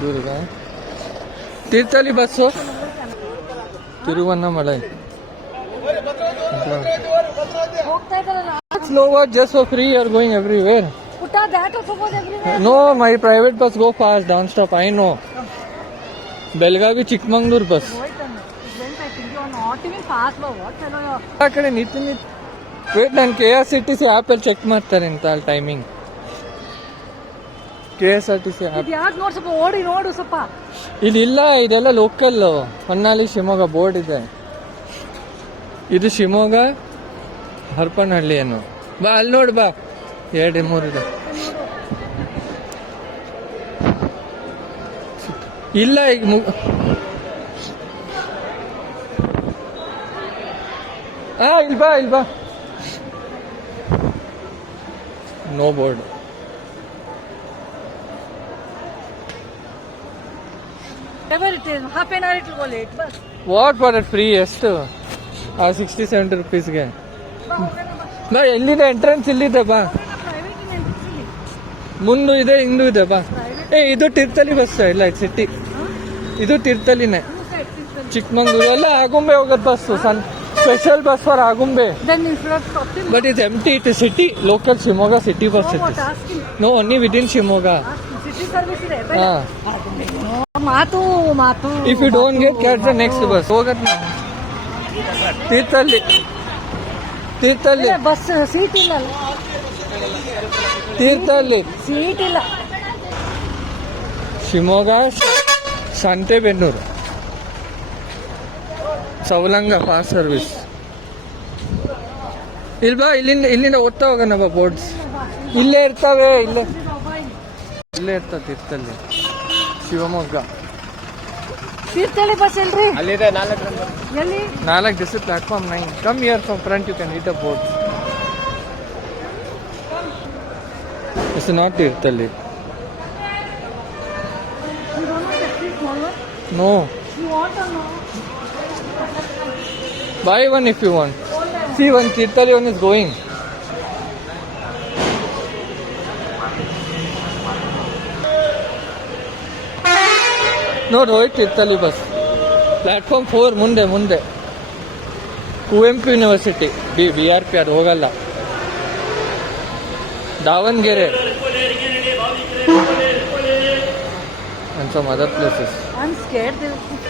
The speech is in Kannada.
Hosadurga Thirthahalli bus Tiruvannamalai slow what just for free you are going everywhere Putta, that also goes everywhere. no my private bus go fast don't stop I know Belgavi Chikmagalur bus Wait a minute. Wait, I think you are not even fast, but what fellow you are. ಆ ಕಡೆ ನಿಂತು ವೇಟ್ ನಾನು KSRTC ಆ್ಯಪಲ್ಲಿ ಚೆಕ್ ಮಾಡ್ತಾರೆ ಅಂತ ಅಲ್ಲಿ ಟೈಮಿಂಗ್ KSRTC ಆ್ಯಪ್ ಇದು ಯಾಕೆ ನೋಡಿ ಸ್ವಲ್ಪ ಓಡಿ ನೋಡು ಸ್ವಲ್ಪ. ಇದಿಲ್ಲ ಇದೆಲ್ಲ ಲೋಕಲ್ ಹೊನ್ನಾಳಿ ಶಿವಮೊಗ್ಗ ಬೋರ್ಡ್ ಇದೆ ಇದು ಶಿವಮೊಗ್ಗ ಹರಪನಹಳ್ಳಿ ಏನು ಬಾ ಅಲ್ಲಿ ನೋಡು ಬಾ 2-3 ಇದೆ ಇಲ್ಲ ಈಗ ಇಲ್ಲಿ ಬಾ no board Whatever it is, half an hour it will go late. Bus. What for that free ಎಷ್ಟು 60-70 rupeesಗೆ ಬಾ ಎಲ್ಲಿದೆ ಎಂಟ್ರೆನ್ಸ್ ಇಲ್ಲಿದೆ ಬಾ Private in entry. ಮುಂದು ಇದೆ ಹಿಂದೂ ಇದೆ ಬಾ ಇದು ತೀರ್ಥಹಳ್ಳಿ ಬಸ್ ಇಲ್ಲ ಸಿಟಿ ಇದು ತೀರ್ಥಹಳ್ಳಿನೇ Who said this? ಚಿಕ್ಕಮಂಗ್ಳೂರು ಎಲ್ಲ ಆಗುಂಬೆ ಹೋಗೋದು bus special bus for Agumbe Then instead of stopping, but it empty it city local Shivamogga city bus no, it what asking? No only within Shivamogga City service ಇದೆ. ಹಾ ಮಾತು. If you don't get cat the next bus ಹೋಗತ್ ತೀರ್ಥಹಳ್ಳಿ ಬಸ್ ಸೀಟ್ ಇಲ್ಲ. ತೀರ್ಥಹಳ್ಳಿ ಸೀಟ್ ಇಲ್ಲ. ಶಿವಮೊಗ್ಗ ಸಂತೆಬೆನ್ನೂರು ಸವಲಂಗ ಫಾಸ್ಟ್ ಸರ್ವಿಸ್ ಇಲ್ವಾ ಇಲ್ಲಿಂದ ಓದ್ತಾ ಹೋಗೋಣ ಬಾ ಬೋರ್ಡ್ಸ್ ಇಲ್ಲೇ ಇರ್ತಾವೆ ಇಲ್ಲೇ ಇರ್ತವೆ ತೀರ್ಥಹಳ್ಳಿ ಶಿವಮೊಗ್ಗ ತೀರ್ಥಹಳ್ಳಿ ಬಸ್ ಇಲ್ರಿ. ಅಲ್ಲಿದೆ 4 ಎಲ್ಲಿ? 4 this platform 9 come here from front you can read the board it's not Tirthahalli You don't know that is small one? No You want or no? By one if you want see one Tirthahalli one is going ನೋಡಿ ಹೋಯ್ತು ತೀರ್ಥಹಳ್ಳಿ ಬಸ್ ಪ್ಲಾಟ್ಫಾರ್ಮ್ 4 ಮುಂದೆ ಕುವೆಂಪು ಯೂನಿವರ್ಸಿಟಿ BRP ಅದು ಹೋಗಲ್ಲ Davanagere and some other places I'm scared they will put